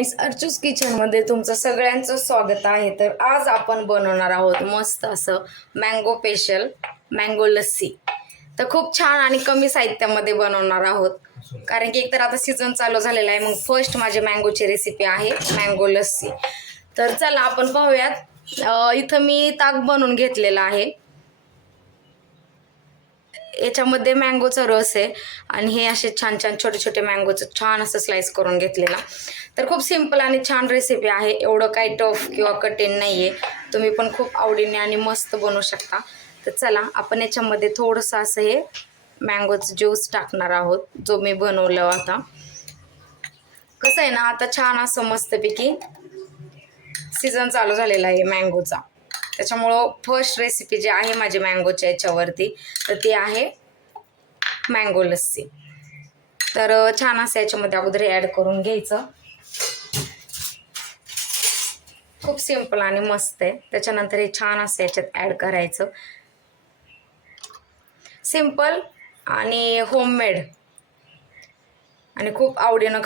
Friends, अर्चूस किचनमध्ये तुमचं सगळ्यांचं स्वागत आहे. तर आज आपण बनवणार आहोत मस्त असं मँगो स्पेशल मँगो लस्सी. तर खूप छान आणि कमी साहित्यामध्ये बनवणार आहोत, कारण की एकतर आता सीझन चालू झालेला आहे. मग फर्स्ट माझी मँगोची रेसिपी आहे मँगो लस्सी. तर चला आपण पाहूयात. इथं मी ताक बनवून घेतलेला आहे. याच्यामध्ये मँगोचा रस आहे आणि हे असे छान छान छोटे छोटे मँगोचं छान असं स्लाइस करून घेतलेला. तर खूप सिंपल आणि छान रेसिपी आहे. एवढं काही टफ किंवा कठीण नाही आहे. तुम्ही पण खूप आवडीने आणि मस्त बनवू शकता. तर चला आपण याच्यामध्ये थोडंसं असं हे मँगोचं ज्यूस टाकणार आहोत, जो मी बनवलं होता. कसं आहे ना, आता छान असं मस्तपैकी सीझन चालू झालेला आहे मँगोचा. त्याच्यामुळं फर्स्ट रेसिपी जी आहे माझी मँगोच्या याच्यावरती, तर ती आहे मँगो लस्सी. तर छान असं याच्यामध्ये अगोदर ॲड करून घ्यायचं. खूप सिंपल आणि मस्त आहे. त्याच्यानंतर हे छान असं याच्यात ॲड करायचं. सिंपल आणि होममेड आणि खूप आवडीनं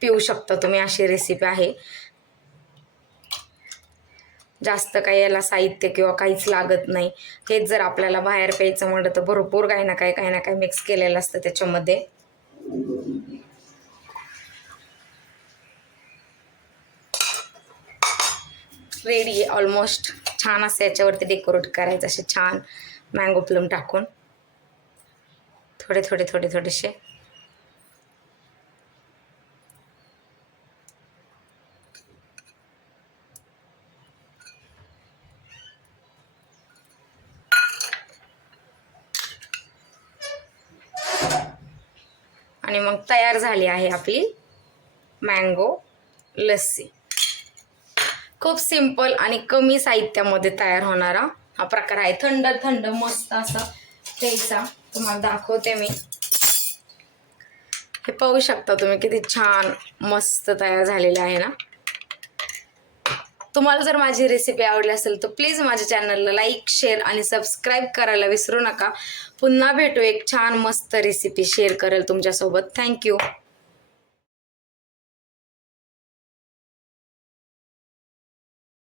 पिऊ शकता तुम्ही, अशी रेसिपी आहे. जास्त काही याला साहित्य किंवा काहीच लागत नाही. हेच जर आपल्याला बाहेर प्यायचं म्हटलं तर भरपूर काही ना काही मिक्स केलेलं असतं त्याच्यामध्ये. रेडी आहे ऑलमोस्ट. छान असं याच्यावरती डेकोरेट करायचं, असे छान मँगो प्लम टाकून थोडेसे. आणि मग तयार झाली आहे आपली मँगो लस्सी. खूप सिंपल आणि कमी साहित्यामध्ये तयार होणारा हा प्रकार आहे. थंड थंड मस्त असा प्यायचा. तुम्हाला दाखवते मी. हे पाहू शकता तुम्ही किती छान मस्त तयार झालेले आहे ना. तुम्हाला जर माझी रेसिपी आवडली असेल तर प्लीज माझ्या चॅनलला लाईक, शेअर आणि सबस्क्राईब करायला विसरू नका. पुन्हा भेटू एक छान मस्त रेसिपी शेअर करेल तुमच्यासोबत. थँक्यू.